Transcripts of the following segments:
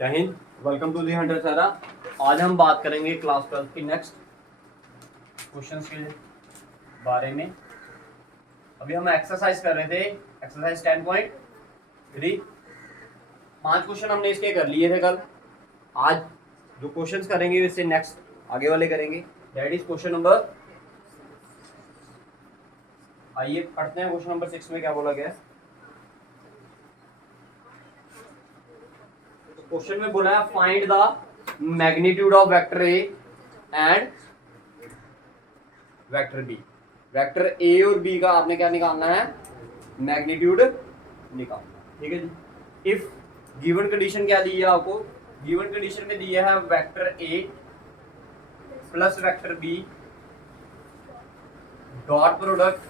जय हिंद, welcome to the hundred सारा। आज हम बात करेंगे क्लास 12 की नेक्स्ट क्वेश्चंस के बारे में। अभी हम एक्सरसाइज कर रहे थे, एक्सरसाइज 10.3। 5 क्वेश्चन हमने इसके कर लिए थे कल। आज जो क्वेश्चंस करेंगे इससे नेक्स्ट आगे वाले करेंगे, दैट इज क्वेश्चन नंबर। आइए पढ़ते हैं क्वेश्चन नंबर 6 में क्या बोला गया है। क्वेश्चन में बोला है find the magnitude of vector A and vector B. Vector A और बी का आपने क्या निकालना है, मैग्नीट्यूड निकालना। ठीक है जी। इफ गिवन कंडीशन क्या दी है आपको, गिवन कंडीशन में दिया है vector A plus vector B dot product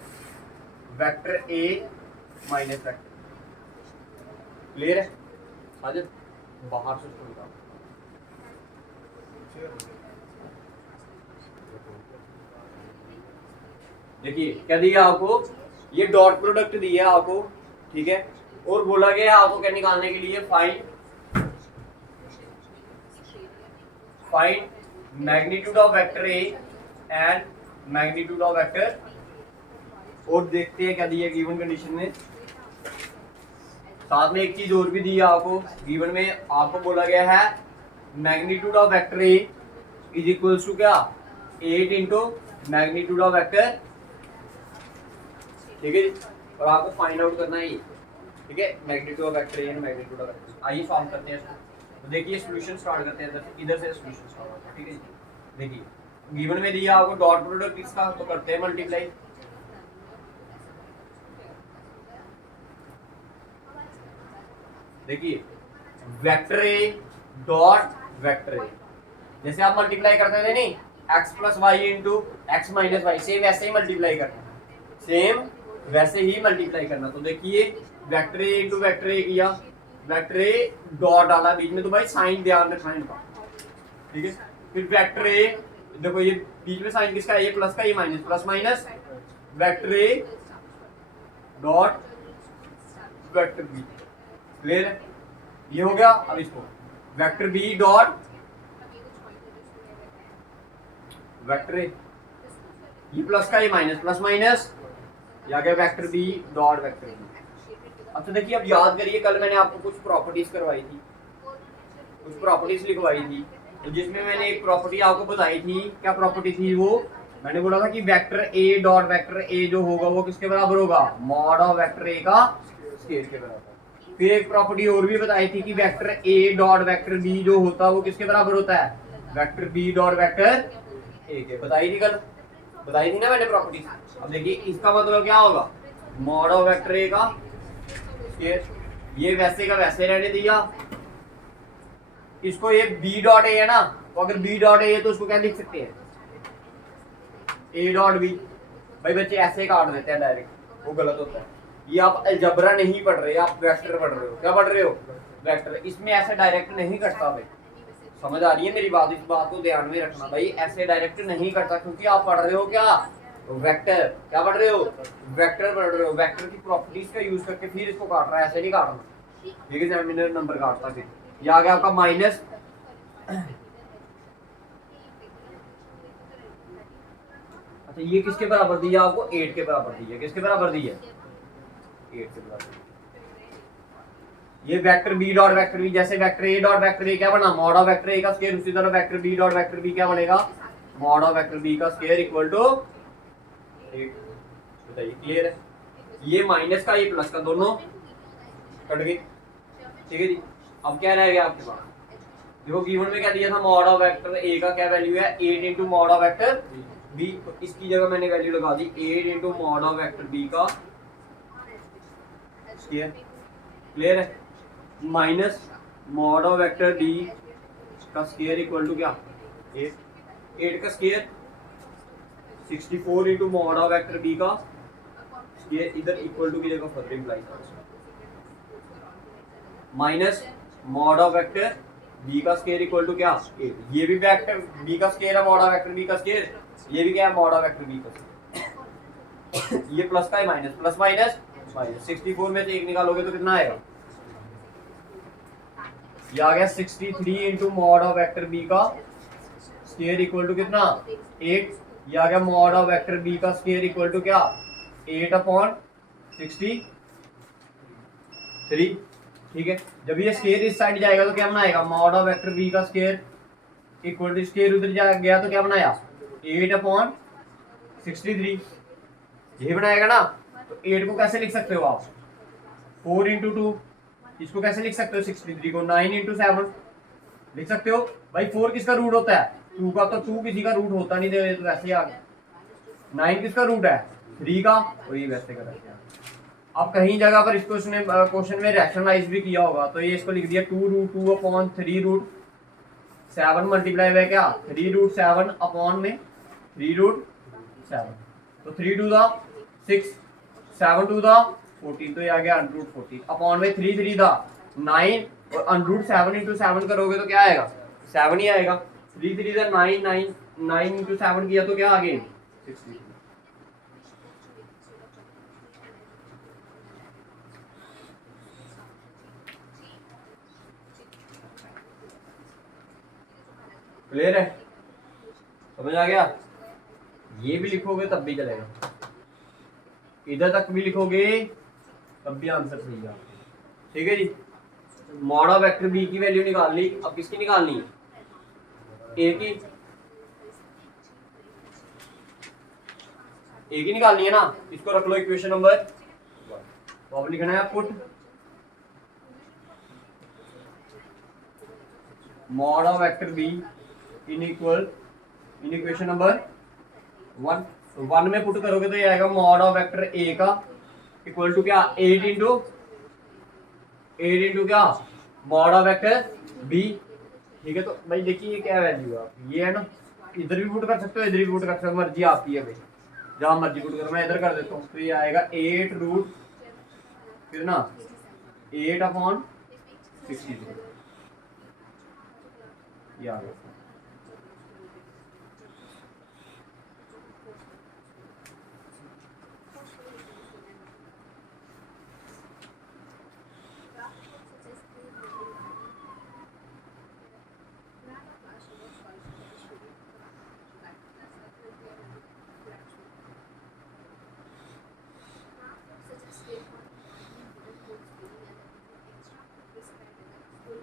vector A minus vector. Clear है? आज बाहर से शुरू करो। देखिए क्या दिया आपको, ये डॉट प्रोडक्ट दिया है आपको, ठीक है। और बोला गया है आपको क्या निकालने के लिए, find magnitude of vector A and magnitude of vector. और देखते हैं क्या दिया गिवन कंडीशन में। साथ में एक चीज और भी दी है आपको, गिवन में आपको बोला गया है magnitude of vector A is equals to क्या, 8 इंटू मैग्नीट्यूड ऑफ वेक्टर। ठीक है जी। और आपको फाइंड आउट करना है ये, ठीक है, magnitude of vector A and magnitude of vector. आइए सॉल्व करते हैं इसको। तो देखिए सॉल्यूशन स्टार्ट करते हैं, इधर से सॉल्यूशन स्टार्ट होता है। ठीक है जी। देखिए गिवन में दिया आपको डॉट प्रोडक्ट इसका, तो करते हैं मल्टीप्लाई। देखिए vector A dot vector A, जैसे आप मल्टीप्लाई करते थे नहीं, x plus Y into X minus Y, same वैसे ही मल्टीप्लाई करना, सेम वैसे ही मल्टीप्लाई करना। तो देखिए वेक्टर ए इंटू वेक्टर ए किया, वेक्टर ए डॉट डाला बीच में, तो भाई साइन ध्यान रखना इनका, ठीक है। फिर वेक्टर ए, देखो ये बीच में साइन किसका है, ये प्लस का, ये minus, plus minus vector A dot vector B. Clear है? ये हो गया। अब इसको vector B dot vector A, ये प्लस का, ये माइनस, प्लस माइनस या गया vector B dot vector B. अब तो देखिए, अब याद करिए कल मैंने आपको कुछ प्रॉपर्टीज करवाई थी, कुछ प्रॉपर्टीज लिखवाई थी, तो जिसमें मैंने एक प्रॉपर्टी आपको बताई थी। क्या प्रॉपर्टी थी वो? मैंने बोला था कि वेक्टर ए डॉट वेक्टर ए जो होगा वो किसके बराबर होगा, मॉड ऑफ वेक्टर ए का स्क्वायर के बराबर। फिर एक प्रॉपर्टी और भी बताई थी कि vector A dot vector B जो होता है वो किसके बराबर होता है, vector B dot vector A के। बताई थी कल, बताई थी ना मैंने प्रॉपर्टी। अब देखिए इसका मतलब क्या होगा, मॉड ऑफ वेक्टर ए का स्क्वायर। ये वैसे का वैसे रहने दिया, इसको ये बी डॉट ए है ना, तो अगर बी डॉट ए है तो उसको क्या लिख सकते हैं, ए डॉट बी। भाई बच्चे ऐसे काट देते हैं डायरेक्ट, वो गलत होता है। ये आप अलजबरा नहीं पढ़ रहे, आप वेक्टर पढ़ रहे हो। क्या पढ़ रहे हो, वेक्टर। इसमें ऐसे डायरेक्ट नहीं कटता भाई, समझ आ रही है मेरी बात? इस बात को ध्यान में रखना भाई, ऐसे डायरेक्ट नहीं करता, क्योंकि आप पढ़ रहे हो क्या, वेक्टर। क्या पढ़ रहे हो, वेक्टर पढ़ रहे हो। वेक्टर की प्रॉपर्टीज का यूज करके फिर इसको काट रहा है, ऐसे नहीं काटना। ठीक है, एग्जामिनर नंबर काटता। फिर ये आ गया आपका माइनस, अच्छा ये किसके बराबर दिया आपको, 8 के बराबर दिया। किसके बराबर दिया, 8 के बराबर। ये vector B dot vector B, जैसे vector A dot vector A क्या बना, मॉड ऑफ वेक्टर ए का स्क्वायर, उसी तरह vector B dot vector B क्या बनेगा, मॉड ऑफ वेक्टर बी का स्क्वायर इक्वल टू 8। बताइए क्लियर है? ये माइनस का, ये प्लस का, दोनों कट गए। ठीक है जी। अब क्या रह गया आपके पास, देखो गिवन में क्या दिया था, मॉड ऑफ वेक्टर ए का क्या वैल्यू है, 8 into mod of vector B. तो इसकी जगह मैंने वैल्यू लगा दी 8 into mod of vector B का स्क्वायर। क्लियर है? Minus mod of vector B का स्क्वायर इक्वल टू क्या, 8। 8 का स्क्वायर 64 into mod of vector B का स्क्वायर, इधर इक्वल टू की जगह फर्दर इंप्लाई कर, minus mod of vector B का स्क्वायर इक्वल टू क्या, 8। ये भी वेक्टर बी का स्क्वायर है, मॉड ऑफ वेक्टर बी का स्क्वायर, ये भी क्या है, मॉड ऑफ वेक्टर बी का स्क्वायर। ये प्लस का है, माइनस, प्लस माइनस माइनस। 64 में से 1 निकालोगे तो कितना आएगा, ये आ गया 63 into mod of vector B का स्क्वायर इक्वल टू कितना 8। ये आ गया मॉड ऑफ वेक्टर बी का स्क्वायर इक्वल टू क्या 8/63। ठीक है, जब ये स्क्वायर इस साइड जाएगा तो क्या बनाएगा मॉड ऑफ वेक्टर बी का स्क्वायर इक्वल टू स्क्वायर उधर जा गया तो क्या बनाया 8/63 यही बनाएगा ना। तो 8 को कैसे लिख सकते हो आप 4 इंटू 2। इसको कैसे लिख सकते हो 63 को 9 इंटू 7 लिख सकते हो। भाई 4 किसका रूट होता है 2 का, तो 2 किसी का रूट होता नहीं, दे तो वैसे ही आ गया। 9 किसका रूट है 3 का, और ये वैसे कर रखा है। अब कहीं जगह पर इसको उसने क्वेश्चन में रैशनलाइज भी किया होगा, तो ये इसको लिख दिया 2√2/3√7 मल्टीप्लाई बाय क्या 3√7 में 3√7, तो 3 2 दा 6 7 2 दा 14, तो ये आ गया √14 अपॉन में 3 3 दा 9 और √7 इंटू 7 करोगे तो क्या आएगा 7 ही आएगा। 3 3 दा 9 9 इंटू 7 किया तो क्या आ गया 60। क्लियर है, समझ आ गया। ये भी लिखोगे तब भी चलेगा, इधर तक भी लिखोगे तब भी आंसर सही है। ठीक है जी, मॉड ऑफ वेक्टर बी की वैल्यू निकाल ली, अब किसकी निकालनी है ए की निकालनी है ना। इसको रख लो इक्वेशन नंबर 1। तो अब लिखना है put mod of vector be in equation number 1। तो 1 में पुट करोगे तो ये आएगा मॉड ऑफ वेक्टर ए का इक्वल टू क्या 8 इंटू क्या मॉड ऑफ वेक्टर बी। ठीक है, तो भाई देखिए ये क्या वैल्यू है आपकी, ये है ना, इधर भी पुट कर सकते हो इधर भी पुट कर सकते हो, मर्जी आपकी है भाई, जहां मर्जी पुट करो। मैं इधर कर देता हूँ, तो ये आएगा 8 रूट कितना 8/63 ये आ गया।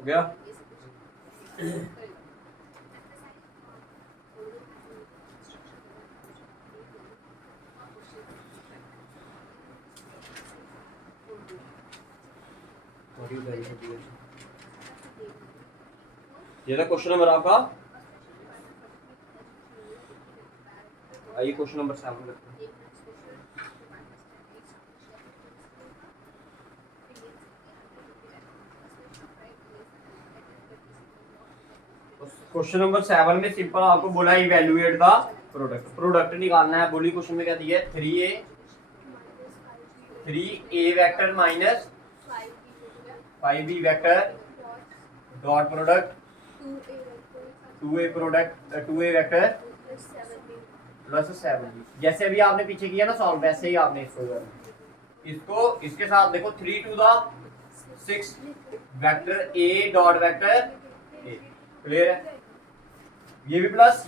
गया ये था क्वेश्चन नंबर आपका। आइए क्वेश्चन नंबर 7 करते हैं। क्वेश्चन नंबर 7 में सिंपल आपको बोला इवैल्यूएट द प्रोडक्ट निकालना है। बोली क्वेश्चन में क्या दिया है 3a vector minus 5b vector dot product 2a vector plus 7b। जैसे अभी आपने पीछे किया ना सॉल्व, वैसे ही आपने इसको इसके साथ देखो 3 to the 6 vector a dot vector a। Clear है, ये भी plus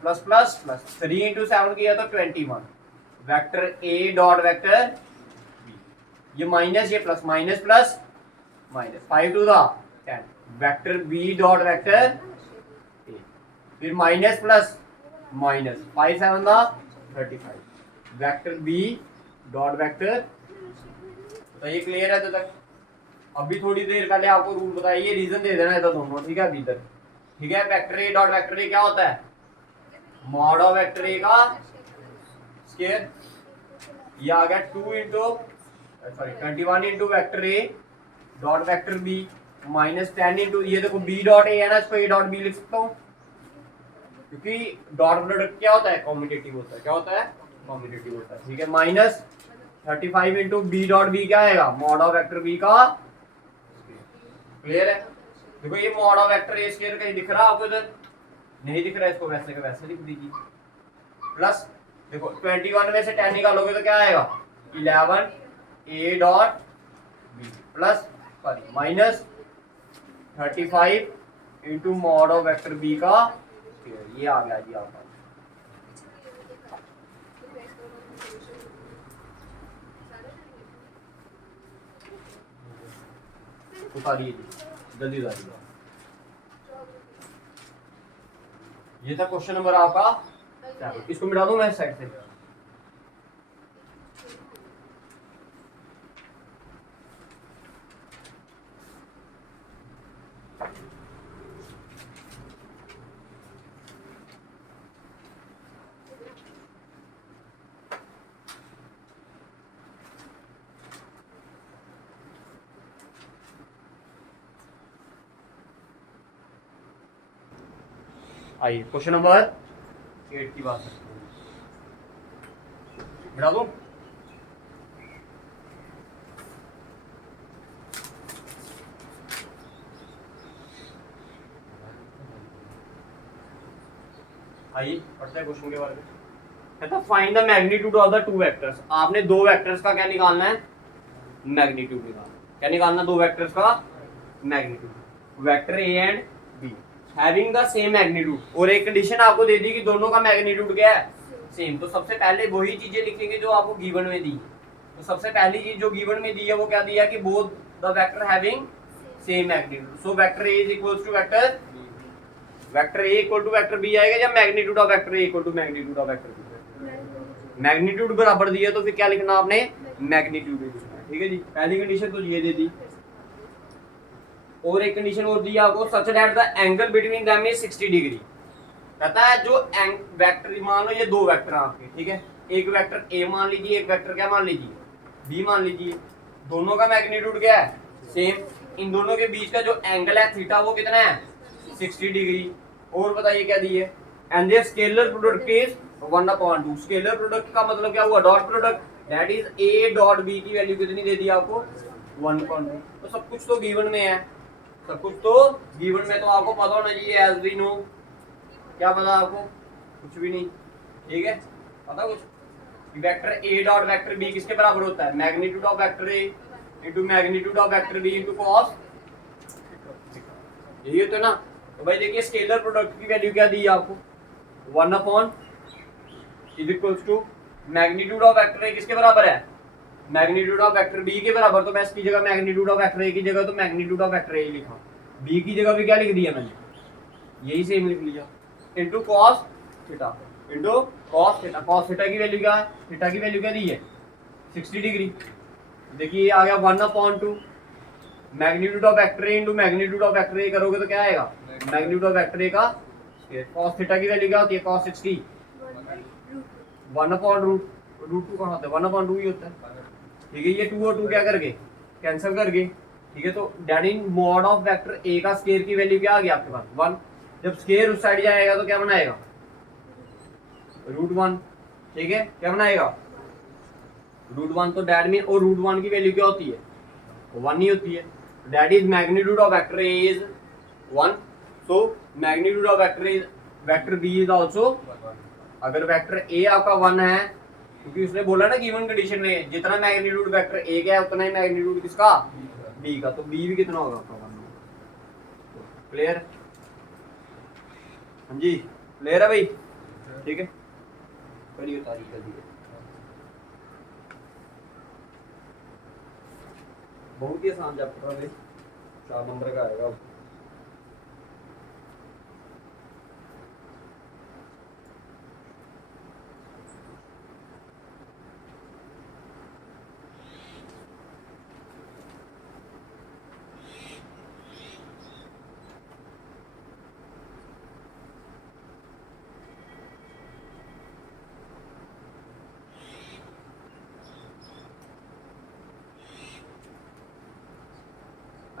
plus plus plus 3 into 7 किया तो 21 vector a dot vector b, ये माइनस ये plus minus plus minus 5 to the 10 vector b dot vector a, फिर minus plus minus 5 7 the 35 vector b dot vector. तो ये क्लियर है तो तक। अभी थोड़ी देर पहले आपको रूल बताया, ये रीजन दे देना है तो दोनों, ठीक है अभी तक। ठीक है, vector A dot vector A क्या होता है मॉड ऑफ वेक्टर ए का स्क्वायर, ये आ गया 2 into 21 into vector A dot vector B minus 10 into ये देखो बी डॉट ए है ना, इसको ए डॉट बी लिख सकता हूँ क्योंकि डॉट प्रोडक्ट क्या होता है कॉम्यूटेटिव होता है। क्या होता है कॉम्यूटेटिव होता है। ठीक है, minus 35 into B dot B क्या आएगा मॉड ऑफ वेक्टर बी का। क्लियर है, देखो ये mod of vector A square कहीं दिख रहा है आपको, इधर नहीं दिख रहा है, इसको वैसे का वैसे लिख दीजिए। प्लस देखो 21 में से 10 निकालोगे तो क्या आएगा 11 A dot B plus sorry minus 35 into mod of vector B का स्क्वायर, ये आ गया जी आपका। उतारिए जी, जल्दी उतारिए। ये था क्वेश्चन नंबर आपका 7। इसको मिटा दूं मैं साइड से। आइए क्वेश्चन नंबर 8 की बात करते हैं। मिटा दूं? आइए पढ़ते हैं क्वेश्चन के बारे में। कहता find the magnitude of the two vectors. आपने दो वेक्टर्स का क्या निकालना है? मैग्नीट्यूड निकालना। क्या निकालना? दो वेक्टर्स का magnitude, vector A and be having the same magnitude. और एक कंडीशन आपको दे दी कि दोनों का मैग्नीट्यूड क्या है? सेम। तो सबसे पहले वही चीजें लिखेंगे जो आपको गिवन में दी। तो सबसे पहली चीज जो गिवन में दी है वो क्या दिया कि both the vector having same magnitude. So vector A is equals to vector A equal to vector B आएगा, या magnitude of vector A equal to magnitude of vector B. Magnitude बराबर दिया तो फिर क्या लिखना आपने? मैग्नीट्यूड लिखना है। ठीक है जी, पहली कंडीशन तो ये दे दी। और एक कंडीशन और दी आपको, such that the angle between them is 60 degree. कहता है जो वेक्टर, मान लो ये दो वेक्टर आपके, ठीक है, एक वेक्टर ए मान लीजिए, एक वेक्टर क्या मान लीजिए? बी मान लीजिए। दोनों का मैग्नीट्यूड क्या है? सेम। इन दोनों के बीच का जो एंगल है थीटा वो कितना है? 60 डिग्री। और बताइए क्या दी है? And their scalar product is 1/2। Scalar product का मतलब क्या हुआ? Dot product, that is A dot B की वैल्यू कितनी दे दी आपको? 1/2। तो सब कुछ तो गिवन में है, सब कुछ तो गिवन में, तो आपको पता होना चाहिए एज वी नो। क्या पता आपको? कुछ भी नहीं। ठीक है, पता कुछ? Vector A dot vector B किसके बराबर होता है? Magnitude of vector A into magnitude of vector B into cos. यही होता है ना। तो भाई देखिए स्केलर प्रोडक्ट की वैल्यू क्या दी है आपको? 1/, is equals to magnitude of vector A किसके बराबर है? मैग्नीट्यूड ऑफ वेक्टर बी के बराबर। तो मैं इसकी जगह मैग्नीट्यूड ऑफ वेक्टर ए की जगह तो मैग्नीट्यूड ऑफ वेक्टर ए लिखा, बी की जगह भी क्या लिख दिया मैंने? यही सेम लिख लिया। Into cos theta, into cos theta. Cos theta की वैल्यू क्या है? थीटा की वैल्यू क्या दी है? 60 डिग्री। देखिए ये आ गया 1/2 magnitude of vector A into magnitude of vector ए करोगे तो क्या आएगा? मैग्नीट्यूड ऑफ वेक्टर ए का स्क्वायर। कॉस थीटा की वैल्यू क्या होती है? कॉस 60 1/√2 कहाँ होता है? 1/2 ही होता है। ठीक है, ये 2 और 2 क्या करके कैंसिल करके। ठीक है, तो that in mod of vector A का स्क्वायर की वैल्यू क्या आ गई आपके पास? 1। जब स्क्वायर उस साइड जाएगा तो क्या बनाएगा? √1। ठीक है, क्या बनाएगा? √1। तो दैट मीन, और √1 की वैल्यू क्या होती है? 1 ही होती है। That is magnitude of vector A is 1। So magnitude of vector B is also. अगर वेक्टर ए आपका 1 है, क्योंकि उसने बोला ना गिवन कंडीशन में जितना मैग्नीट्यूड वेक्टर ए का है उतना ही मैग्नीट्यूड किसका? बी का। तो बी भी कितना होगा आपका? 1। क्लियर? हाँ जी, क्लियर है भाई? ठीक है, करिए तारीख कर दी। बहुत ही आसान चैप्टर है, 4 नंबर का आएगा।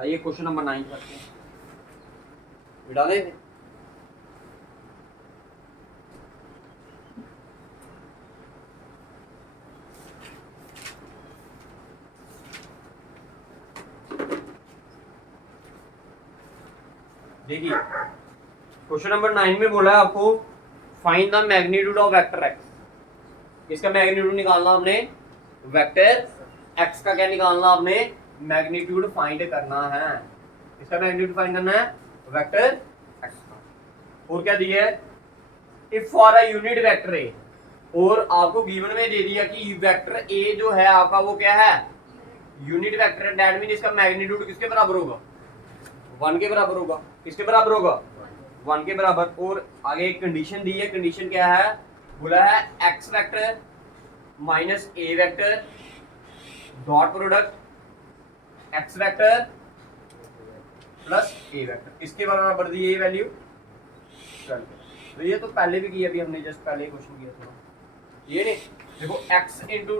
आइए क्वेश्चन नंबर 9 करते हैं। मिटा दे। देखिए क्वेश्चन नंबर 9 में बोला है आपको find the magnitude of vector x. इसका मैग्नीट्यूड निकालना आपने, वेक्टर एक्स का क्या निकालना आपने? मैग्नीट्यूड फाइंड करना है। इसका मैग्नीट्यूड फाइंड करना है वेक्टर x का। और क्या दिया है, if for a unit vector A, और आपको गिवन में दे दिया कि वेक्टर ए जो है आपका वो क्या है, यूनिट वेक्टर है, दैट मीन इसका मैग्नीट्यूड किसके बराबर होगा, 1 के बराबर होगा। किसके बराबर होगा, 1 के बराबर। और आगे एक कंडीशन दी है, कंडीशन क्या है, बोला है x vector minus A vector dot product x vector plus A vector, इसके बराबर दी है ये वैल्यू 12। तो ये तो पहले भी किया, अभी हमने जस्ट पहले क्वेश्चन किया था ये नहीं। देखो x इंटू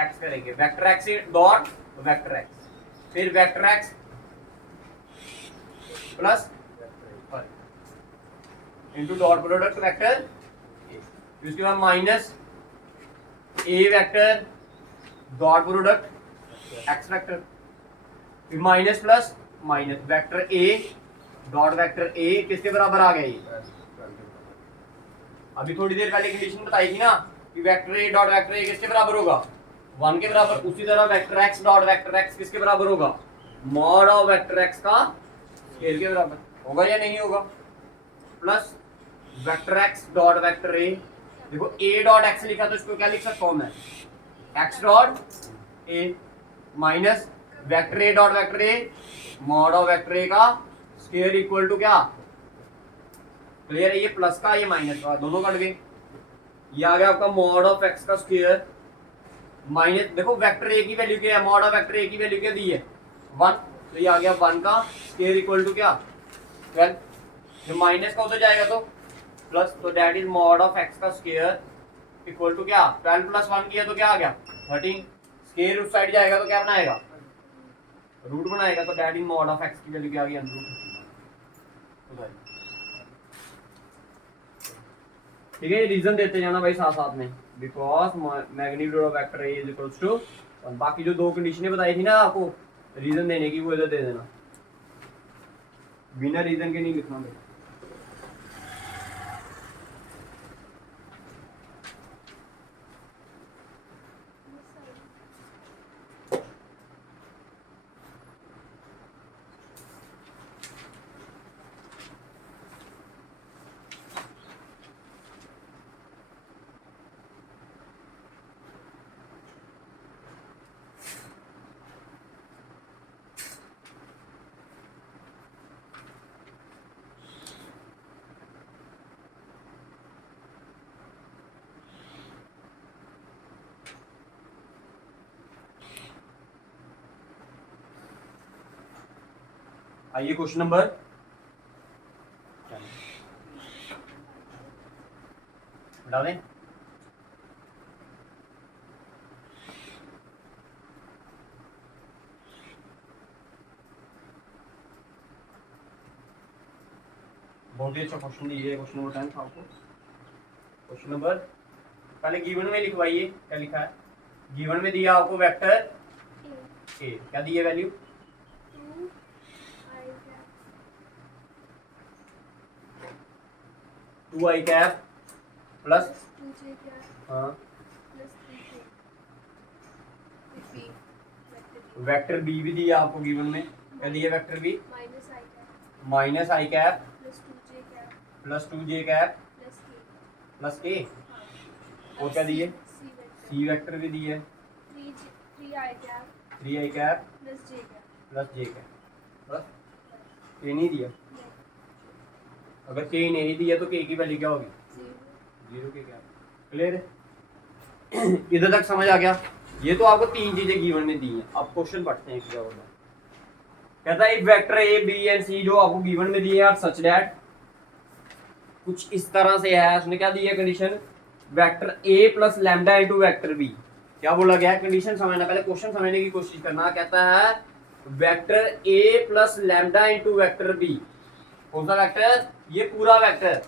एक्स करेंगे, vector x dot vector x, फिर vector x plus into dot product vector A, उसके बाद minus A vector dot product x vector, फिर minus plus minus vector A dot vector A किसके बराबर आ गई, अभी थोड़ी देर पहले कंडीशन बताई थी ना कि vector A dot vector A किसके बराबर होगा, 1 के बराबर। उसी तरह vector x dot vector x किसके बराबर होगा, मॉड ऑफ वेक्टर x का स्केल के बराबर होगा या नहीं होगा, plus vector x dot vector a, देखो a डॉट x लिखा तो इसको क्या लिख सकता हूं मैं, x dot a minus vector a dot vector a mod of vector a का स्केल इक्वल टू क्या, क्लियर है, ये प्लस का ये माइनस का दोनों कट गए, ये आ गया आपका मॉड ऑफ x का स्क्वायर माइनस, देखो वेक्टर a की वैल्यू क्या है, मॉड ऑफ वेक्टर a की वैल्यू क्या दी है 1, तो ये आ गया 1 का स्क्वायर इक्वल टू क्या 12, जो माइनस का उधर जाएगा तो प्लस, तो that is mod of x का स्क्वायर इक्वल टू क्या 12 प्लस 1 किया तो क्या आ गया 13, स्क्वायर उस साइड जाएगा तो क्या बनाएगा रूट बनाएगा, तो that is mod of x की वैल्यू क्या आ गई √13। ठीक है, ये रीजन देते जाना भाई साथ साथ में, because magnitude of vector A is equals to, और बाकी जो दो कंडीशनें बताई थी ना आपको रीजन देने की, वो इधर दे देना, बिना रीजन के नहीं लिखना भाई। आइए क्वेश्चन नंबर बता दें, बहुत ही अच्छा क्वेश्चन दिए, क्वेश्चन नंबर 10 आपको। क्वेश्चन नंबर पहले गिवन में लिखवाइए, क्या लिखा है, गिवन में दिया आपको वेक्टर ए, क्या दिए वैल्यू 2i कैप प्लस हाँ वेक्टर बी भी दिया आपको गिवन में, क्या दिया vector B minus i cap plus 2j cap plus k, और क्या दिए सी वेक्टर भी दिए 3i cap plus j cap, बस के नहीं दिया, अगर के नहीं दिया तो के की वैल्यू क्या होगी 0 के क्या, क्लियर है इधर तक समझ आ गया। ये तो आपको तीन चीजें गिवन में दी हैं, अब क्वेश्चन पढ़ते हैं क्या होगा। कहता है वेक्टर ए बी एंड सी जो आपको गिवन में दिए हैं सच दैट, कुछ इस तरह से है, उसने क्या दी है condition, vector A plus lambda into vector B, क्या बोला गया है कंडीशन समझना, पहले क्वेश्चन समझने की कोशिश करना। कहता है vector A plus lambda into vector B, कौन सा वेक्टर, ये पूरा vector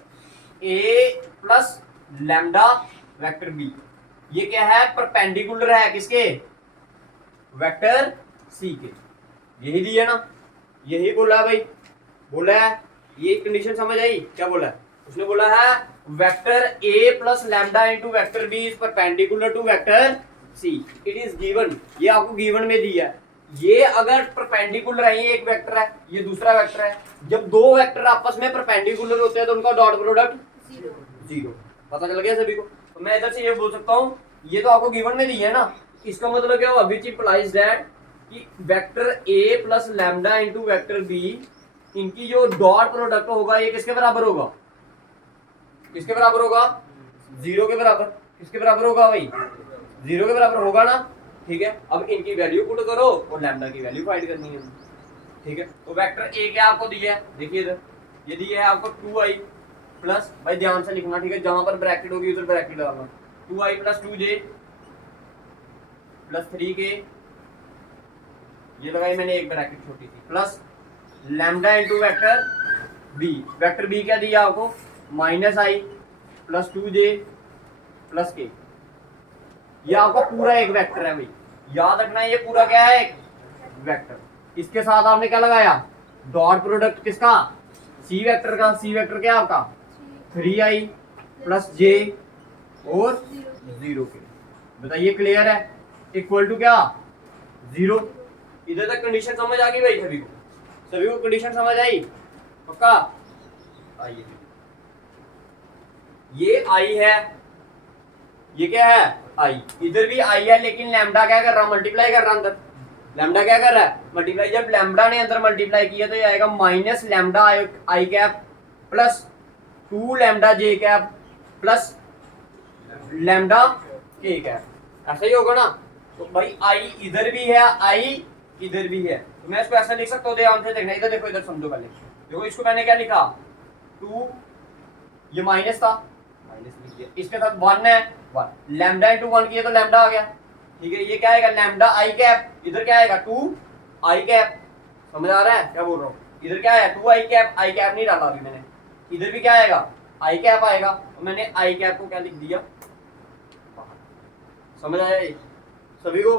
A plus lambda vector B, ये क्या है परपेंडिकुलर है किसके, वेक्टर सी के, यही दिया ना, यही बोला भाई, बोला है, ये कंडीशन समझ आई, क्या बोला है उसने, बोला है vector A plus lambda into vector B is perpendicular to vector C, it is given, ये आपको गिवन में दिया है, ये अगर परपेंडिकुलर है, ये एक वेक्टर है, ये दूसरा वेक्टर है, जब दो वेक्टर आपस में परपेंडिकुलर होते हैं तो उनका डॉट प्रोडक्ट जीरो। पता चल गया सभी को? तो मैं इधर से ये बोल सकता हूँ, ये तो आपको गिवन में दी है ना, इसका मतलब क्या हुआ, विच इंप्लाइज दैट कि vector A plus lambda into vector B, इनकी जो डॉट प्रोडक्ट होगा ये किसके बराबर होगा, किसके बराबर होगा, जीरो के बराबर। किसके बराबर होगा भाई, जीरो के बराबर होगा ना, ठीक है। अब इनकी वैल्यू पुट करो और लैम्डा की वैल्यू फाइंड करनी है, ठीक है। तो वेक्टर ए क्या आपको दिया है, देखिए इधर ये दिया है आपको 2i प्लस, भाई ध्यान से लिखना, ठीक है, जहां पर ब्रैकेट होगी उधर ब्रैकेट डालना, 2i plus 2j plus 3k, ये लगाई मैंने एक ब्रैकेट छोटी सी, plus lambda into vector B. Vector B क्या दिया आपको, minus i plus 2j plus k। ये आपका पूरा एक वेक्टर है भाई, याद रखना ये पूरा क्या है, एक वेक्टर। इसके साथ आपने क्या लगाया, डॉट प्रोडक्ट किसका, सी वेक्टर का। सी वेक्टर क्या आपका 3i प्लस j और 0k। बताइए क्लियर है, इक्वल टू क्या, 0। इधर तक कंडीशन समझ आ गई भाई सभी को, सभी को कंडीशन समझ आई पक्का। आइए, ये आई है, ये क्या है आई, इधर भी आई है, लेकिन लैम्डा क्या कर रहा, मल्टीप्लाई कर रहा अंदर। लैम्डा क्या कर रहा है, मल्टीप्लाई। जब लैम्डा ने अंदर मल्टीप्लाई किया तो ये आएगा माइनस लैम्डा आई कैप प्लस 2 लैम्डा जे कैप प्लस लैम्डा के कैप, ऐसा ही होगा ना। तो भाई आई इधर भी है, आई इधर भी है, तो मैं इसको ऐसा लिख सकता हूँ, ध्यान से देखना, इधर देखो, इधर समझो पहले। देखो इसको मैंने क्या लिखा, 2, ये माइनस था, माइनस लिख दिया, इसके साथ 1 है, 1 लैम्डा इंटू 1 किया तो लैम्डा आ गया, ठीक है। ये क्या आएगा, लैम्डा आई कैप, इधर क्या आएगा 2 आई कैप। समझ आ रहा है क्या बोल रहा हूँ, इधर क्या है 2 आई कैप नहीं डाला अभी मैंने, इधर भी क्या आएगा आई कैप आएगा, तो मैंने आई कैप को क्या लिख दिया, समझ आया ये सभी को,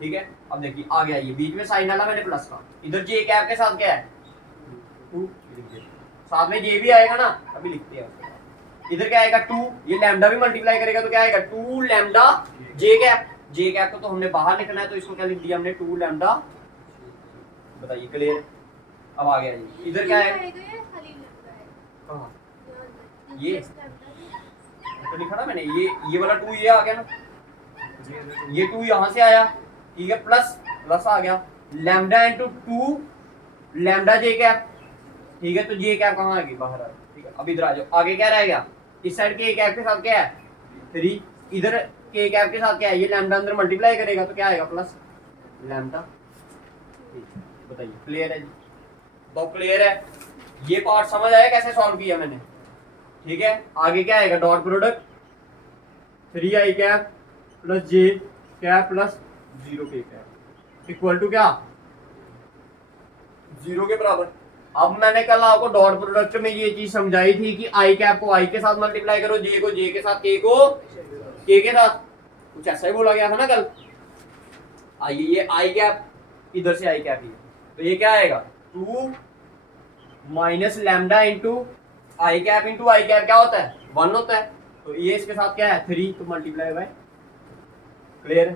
ठीक है। अब देखिए आ गया, ये बीच में साइन डाला मैंने प्लस का, इधर जे कैप के साथ क्या है 2, साथ में जे भी आएगा ना, अभी लिखते हैं। इधर क्या आएगा 2, ये लैम्डा भी मल्टीप्लाई करेगा तो क्या आएगा 2 लैम्डा जे कैप। जे कैप को तो हमने बाहर लिखना है, तो इसको क्या लिख दिया हमने 2 लैम्डा। बताइए क्लियर, अब आ गया ये, इधर क्या है, कहाँ ये तो लिखा ना मैंने, ये वाला 2 ये आ गया ना, ये 2 यहाँ से आया, ठीक है, प्लस प्लस आ गया, लैम्डा इंटू 2 लैम्डा जे कैप, ठीक है। तो जे कैप कहाँ आ गई, बाहर आ गई, ठीक है। अब इधर आ जाओ, आगे क्या रहेगा, इस साइड के कैप के साथ क्या है 3, इधर के कैप के साथ क्या है, ये लैम्डा अंदर मल्टीप्लाई करेगा तो क्या आएगा प्लस लैम्डा। बताइए क्लियर है जी, तो क्लियर है, ये पार्ट समझ आया कैसे सॉल्व किया मैंने, ठीक है। आगे क्या आएगा, dot product 3i cap plus J cap plus 0k cap equal to क्या, 0 के बराबर। अब मैंने कल आपको डॉट प्रोडक्ट में ये चीज समझाई थी कि आई कैप को आई के साथ मल्टीप्लाई करो, जे को जे के साथ, के को के साथ, कुछ ऐसा ही बोला गया था ना कल। आइए, ये आई कैप इधर से आई कैप ही, तो ये क्या आएगा 2 माइनस लैम्डा इंटू आई कैप इंटू आई कैप क्या होता है 1 होता है, तो ये इसके साथ क्या है 3, तो मल्टीप्लाई बाय, क्लियर,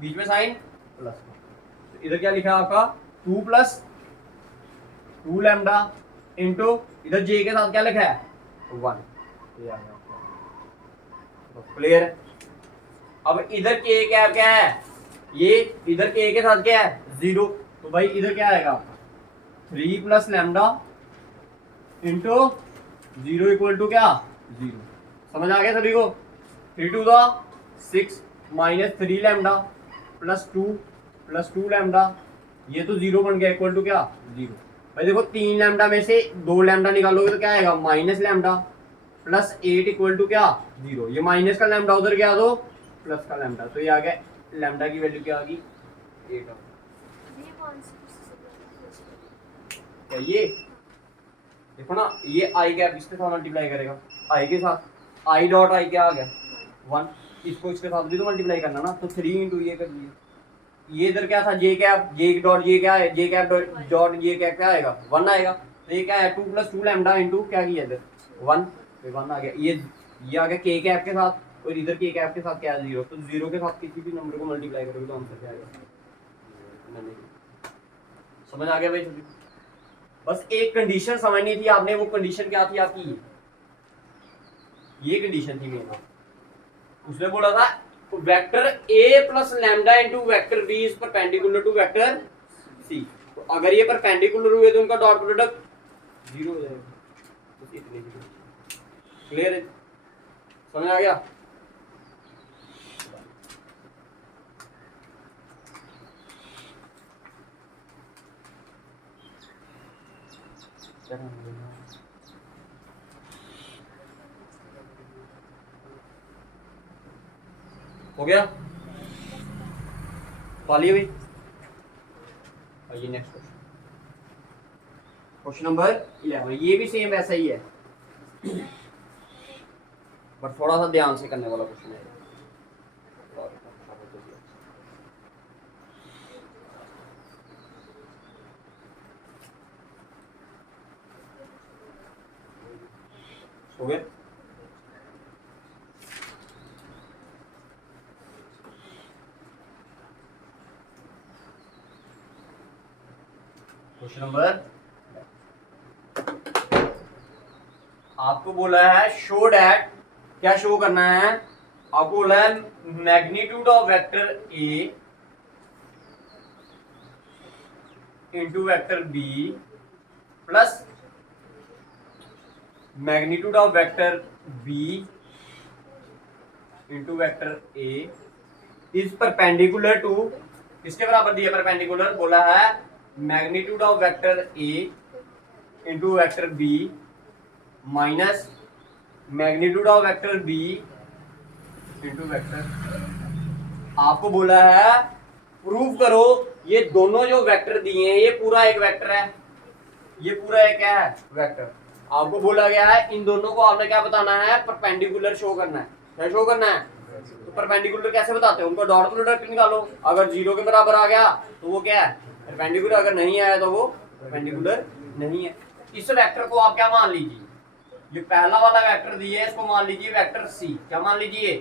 बीच में साइन प्लस। तो इधर क्या लिखा है आपका 2 प्लस 2 लैम्डा इंटू इधर जे के साथ क्या लिखा है 1, क्लियर है। अब इधर के क्या है, ये इधर के साथ क्या है 0, तो भाई इधर क्या आएगा 3 plus lambda into 0 equal to क्या 0। समझ आ गया सभी को, 3 to the 6 minus 3 lambda plus 2 lambda, ये तो 0 बन गया इक्वल टू क्या 0। भाई देखो 3 लैम्डा में से 2 लैम्डा निकालोगे तो क्या आएगा minus lambda plus 8 equal to क्या 0। ये माइनस का लैम्डा उधर गया तो प्लस का लैम्डा, तो ये आ गया लैम्डा की वैल्यू क्या आ गई 8। क्या ये देखो ना, ये आई कैप इसके साथ मल्टीप्लाई करेगा, आई के साथ आई डॉट आई क्या आ गया 1, इसको इसके साथ भी तो मल्टीप्लाई करना ना, तो 3 इंटू ये कर दिए। ये इधर क्या था जे कैप, जे डॉट ये क्या है, जे कैप डॉट ये क्या क्या आएगा 1 आएगा, तो ये क्या है 2 प्लस 2 लैम्डा इंटू क्या किया इधर 1, तो 1 आ गया। ये आ गया के कैप के साथ, और इधर के कैप के साथ क्या है 0, तो 0 के साथ किसी भी नंबर को मल्टीप्लाई करोगे तो आंसर क्या आएगा मैंने, समझ आ गया भाई? बस एक कंडीशन समझनी थी आपने, वो कंडीशन क्या थी आपकी? ये कंडीशन थी मेरा, उसने बोला था vector a plus lambda into vector b is perpendicular to vector c। तो अगर ये परपेंडिकुलर हुए तो उनका डॉट प्रोडक्ट 0 हो जाएगा। तो इतने क्लियर है? समझ आ गया? हो गया? पालिए भाई। आइए नेक्स्ट क्वेश्चन, क्वेश्चन नंबर 11। ये भी सेम वैसा ही है, बट थोड़ा सा ध्यान से करने वाला क्वेश्चन है। हो गया? क्वेश्चन नंबर, आपको बोला है शो डैट, क्या शो करना है? आपको बोला है magnitude of vector A into vector B plus magnitude of vector B into vector A is perpendicular to, किसके बराबर दिया परपेंडिकुलर? बोला है magnitude of vector A into vector B minus magnitude of vector B into vector. आपको बोला है prove करो ये दोनों जो वेक्टर दिए हैं ये पूरा एक वेक्टर है, ये पूरा एक क्या है? वेक्टर। आपको बोला गया है इन दोनों को आपने क्या बताना है? परपेंडिकुलर शो करना है। क्या शो करना है? तो परपेंडिकुलर कैसे बताते हैं? उनको डॉट प्रोडक्ट निकालो, अगर 0 के बराबर आ गया तो वो क्या है? परपेंडिकुलर, अगर नहीं आया तो वो परपेंडिकुलर नहीं है। इस वेक्टर को आप क्या मान लीजिए? ये पहला वाला वेक्टर दिए है, इसको मान लीजिए वेक्टर सी। क्या मान लीजिए?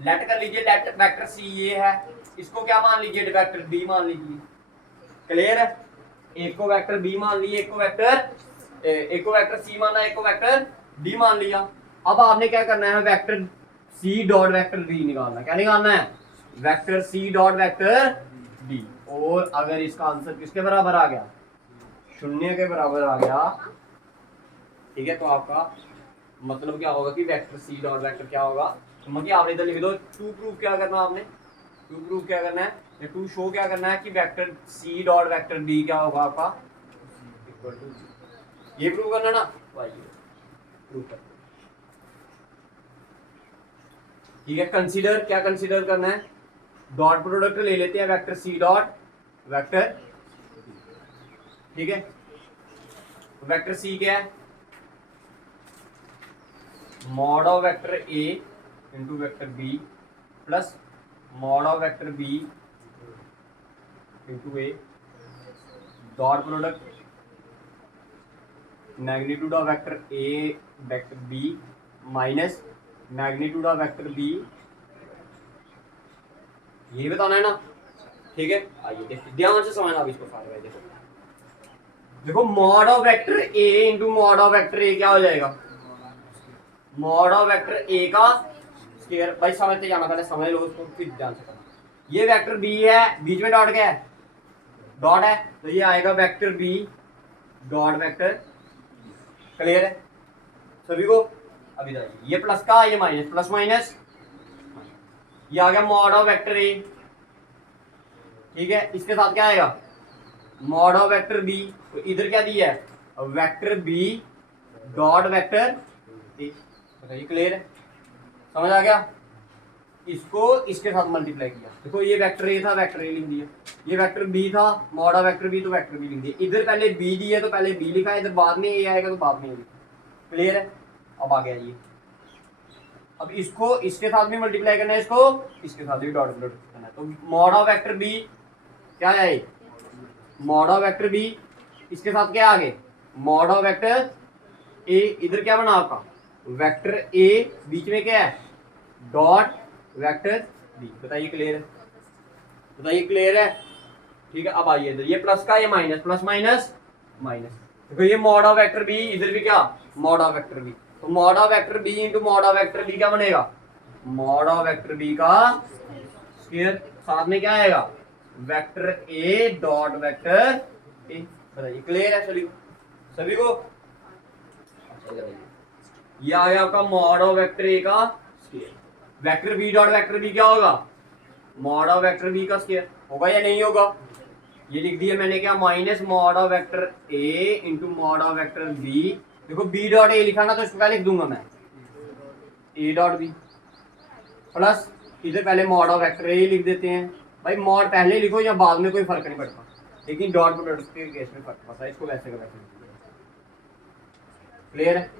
लेट कर लीजिए, लेट वेक्टर सी ये है, इसको क्या मान लीजिए? वेक्टर बी मान लीजिए। क्लियर है? एक को वेक्टर बी मान लिया, एक को वेक्टर सी माना, एक को वेक्टर डी मान लिया। अब आपने क्या करना है? Vector C dot vector D निकालना है। क्या निकालना है? Vector C dot vector D. और अगर इसका आंसर किसके बराबर आ गया? 0 के बराबर आ गया, ठीक है, तो आपका मतलब क्या होगा कि वेक्टर सी डॉट वेक्टर क्या होगा? तो मतलब आपने इधर लिख दो टू प्रूफ क्या करना आपने? टू प्रूफ क्या करना है? या टू शो क्या करना है कि vector C dot vector D क्या होगा आपका? इक्वल टू, ये प्रूव करना ना, प्रूव कर। ठीक है, कंसीडर, क्या कंसीडर करना है? डॉट प्रोडक्ट ले लेते हैं वेक्टर सी डॉट वेक्टर, ठीक है। वेक्टर सी क्या है? Mod of vector A into vector B plus mod of vector B into A dot product magnitude of vector A vector B minus magnitude of vector B, ये बताना है ना, ठीक है। आइए देखिए, ध्यान से समझना अब इसको सारे भाई। देखो mod of vector A into mod of vector A क्या हो जाएगा? मॉड ऑफ वेक्टर ए का स्क्वायर। भाई समझते जाना, पहले समझ लो उसको फिर ध्यान से करना। ये वेक्टर बी है, बीच में डॉट क्या है? डॉट है, तो ये आएगा vector B dot vector. Clear है सभी को? अभी ये प्लस का, ये माइनस, प्लस माइनस, ये आ गया मॉड ऑफ वेक्टर ए, ठीक है। इसके साथ क्या आएगा? Mod of vector B. तो इधर क्या दिया है? Vector B dot vector A. बताइए क्लियर है? समझ आ गया? इसको इसके साथ मल्टीप्लाई किया, देखो ये वेक्टर ए था, वेक्टर ए लिख दिया, ये वेक्टर बी था, मॉड ऑफ वेक्टर बी, तो वेक्टर बी लिख दिया। इधर पहले बी दिया तो पहले बी लिखा है, इधर बाद में ए आएगा तो बाद में ए लिखा। क्लियर है? अब आ गया ये, अब इसको इसके साथ भी मल्टीप्लाई करना है, इसको इसके साथ भी डॉट प्रोडक्ट करना है। तो मॉड ऑफ वेक्टर बी क्या है? मॉड ऑफ वेक्टर बी, इसके साथ क्या आगे? मॉड ऑफ वेक्टर ए। इधर क्या बना आपका? वेक्टर ए, बीच में क्या है? Dot vector B. बताइए क्लियर है? बताइए क्लियर है? ठीक है, अब आइए इधर, ये प्लस का, ये माइनस, प्लस माइनस माइनस। देखो ये मॉड ऑफ वेक्टर बी, इधर भी क्या मॉड ऑफ वेक्टर बी, तो mod of vector B into mod of vector B क्या बनेगा, मॉड ऑफ वेक्टर बी का स्क्वायर, साथ में क्या आएगा vector A dot vector A. बताइए क्लियर है सभी को? ये आ गया आपका मॉड ऑफ वेक्टर ए का square. Vector B dot vector B क्या होगा, मॉड ऑफ वेक्टर बी का स्क्वायर होगा या नहीं होगा? ये लिख दिया मैंने क्या, minus mod of vector A into mod of vector B. देखो बी डॉट ए लिखा ना, तो इसको क्या लिख दूंगा मैं, ए डॉट बी, प्लस इधर पहले मॉड ऑफ वेक्टर ए लिख देते हैं। भाई मॉड पहले लिखो या बाद में कोई फर्क नहीं पड़ता, लेकिन डॉट प्रोडक्ट के केस में फर्क पड़ता है, इसको वैसे का वैसे। क्लियर है?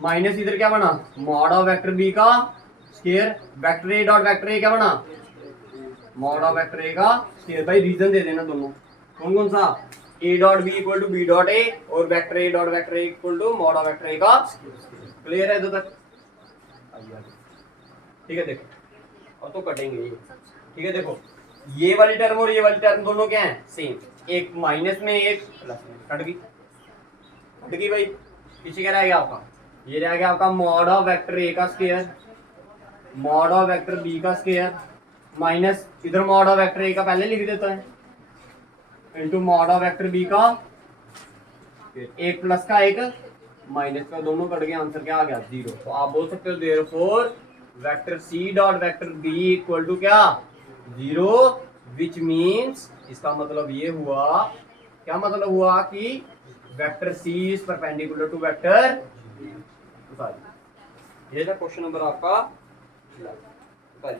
माइनस इधर क्या बना, मॉड ऑफ वेक्टर बी का square, vector A dot vector A क्या बना, मॉड ऑफ वेक्टर ए का स्क्वायर। भाई रीजन दे देना दोनों, कौन कौन सा, A dot B equal to B dot A और vector A dot vector A equal to mod of vector A का। क्लियर है इधर तक? ठीक है, देखो और तो कटेंगे ये। ठीक है, देखो ये वाली टर्म और ये वाली टर्म दोनों क्या है सेम, एक माइनस में एक प्लस में, कट गई भाई। पीछे क्या रह गया आपका, ये रह गया आपका मॉड ऑफ वेक्टर ए का square, mod of vector B का स्क्वायर, माइनस इधर मॉड ऑफ वेक्टर ए का पहले लिख देता है into mod of vector B का, एक प्लस का एक माइनस का, दोनों कट गए, आंसर क्या आ गया 0। तो आप बोल सकते हो therefore vector C dot vector B equal to क्या 0, विच मीन्स इसका मतलब ये हुआ, क्या मतलब हुआ कि vector C is perpendicular to vector, ये था क्वेश्चन नंबर आपका। बस